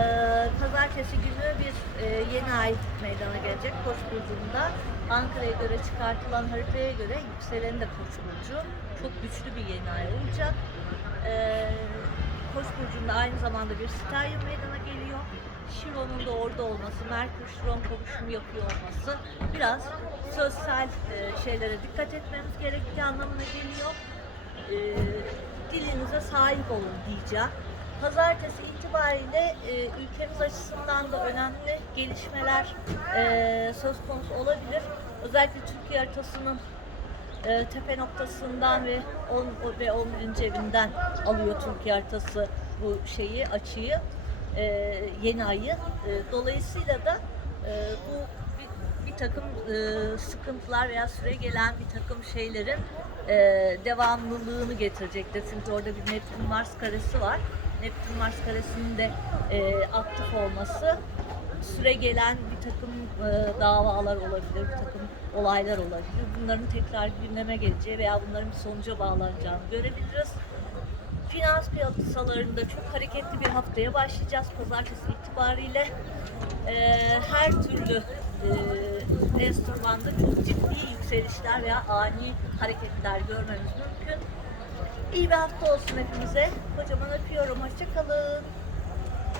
Ee, pazartesi günü bir e, yeni ay meydana gelecek Koç burcunda. Ankara'ya göre çıkartılan haritaya göre yükselen de Koç burcu. Çok güçlü bir yeni ay olacak. Ee, Koç burcunda aynı zamanda bir steryum meydana geliyor. Şiron'un da orada olması, Merkür Şiron kavuşumu yapıyor olması biraz sosyal e, şeylere dikkat etmemiz gerektiği anlamına geliyor. Ee, dilinize sahip olun diyeceğim. Pazartesi itibariyle e, ülkemiz açısından da önemli gelişmeler e, söz konusu olabilir. Özellikle Türkiye haritasının e, tepe noktasından ve 10 ve 11. evinden alıyor Türkiye haritası bu şeyi açıyı e, yeni ayı. E, dolayısıyla da e, bu bir, bir takım e, sıkıntılar veya süre gelen bir takım şeylerin e, devamlılığını getirecektir. Çünkü orada bir Neptün Mars karesi var. Neptün Mars karesinin de e, aktif olması süre gelen bir takım e, davalar olabilir, bir takım olaylar olabilir. Bunların tekrar gündeme geleceği veya bunların bir sonuca bağlanacağını görebiliriz. Finans piyasalarında çok hareketli bir haftaya başlayacağız pazartesi itibariyle. E, her türlü e, enstrümanda çok ciddi yükselişler veya ani hareketler görmemiz mümkün. İyi bir hafta olsun hepimize. Kocaman öpüyorum. Hoşçakalın.